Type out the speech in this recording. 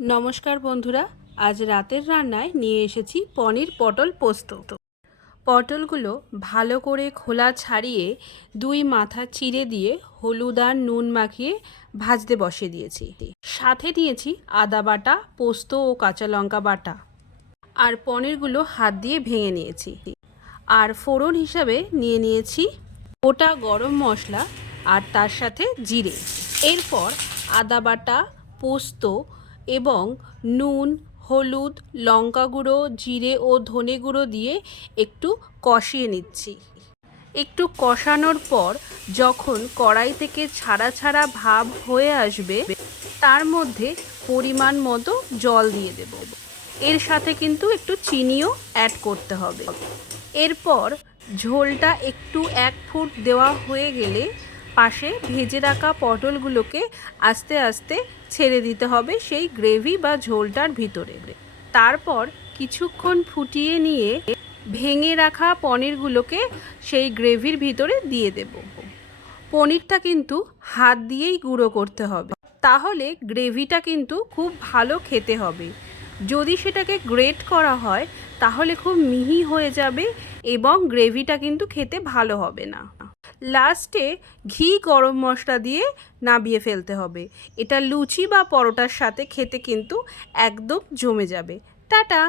নমস্কার বন্ধুরা, আজ রাতের রান্নায় নিয়ে এসেছি পনির পটল পোস্ত। পটলগুলো ভালো করে খোলা ছাড়িয়ে দুই মাথা চিড়ে দিয়ে হলুদ আর নুন মাখিয়ে ভাজতে বসিয়ে দিয়েছি। সাথে দিয়েছি আদা বাটা, পোস্ত ও কাঁচা লঙ্কা বাটা। আর পনিরগুলো হাত দিয়ে ভেঙে নিয়েছি। আর ফোড়ন হিসাবে নিয়ে নিয়েছি গোটা গরম মশলা আর তার সাথে জিরে। এরপর আদা বাটা, পোস্ত এবং নুন, হলুদ, লঙ্কা গুঁড়ো, জিরে ও ধনে গুঁড়ো দিয়ে একটু কষিয়ে নিচ্ছি। একটু কষানোর পর যখন কড়াই থেকে ছাড়া ছাড়া ভাব হয়ে আসবে, তার মধ্যে পরিমাণ মতো জল দিয়ে দেব। এর সাথে কিন্তু একটু চিনিও অ্যাড করতে হবে। এরপর ঝোলটা একটু 1 ফুট দেওয়া হয়ে গেলে পাশে ভেজে রাখা পটলগুলোকে আস্তে আস্তে ছেড়ে দিতে হবে সেই গ্রেভি বা ঝোলটার ভিতরে। তারপর কিছুক্ষণ ফুটিয়ে নিয়ে ভেঙে রাখা পনিরগুলোকে সেই গ্রেভির ভিতরে দিয়ে দেব। পনিরটা কিন্তু হাত দিয়েই গুঁড়ো করতে হবে, তাহলে গ্রেভিটা কিন্তু খুব ভালো খেতে হবে। যদি সেটাকে গ্রেট করা হয় তাহলে খুব মিহি হয়ে যাবে এবং গ্রেভিটা কিন্তু খেতে ভালো হবে না। লাস্টে ঘি গরম মশলা দিয়ে নামিয়ে ফেলতে হবে। এটা লুচি বা পরোটার সাথে খেতে কিন্তু একদম জমে যাবে। টাটা।